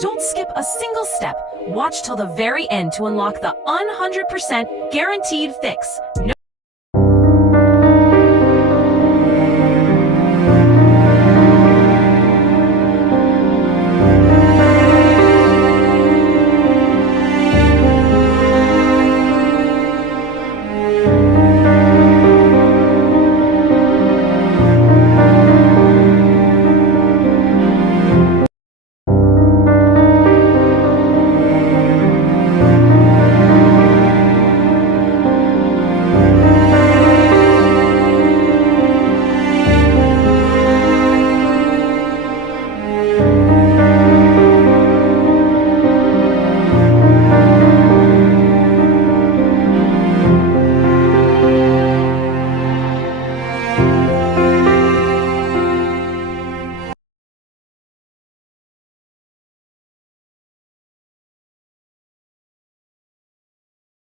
Don't skip a single step. Watch till the very end to unlock the 100% guaranteed fix. No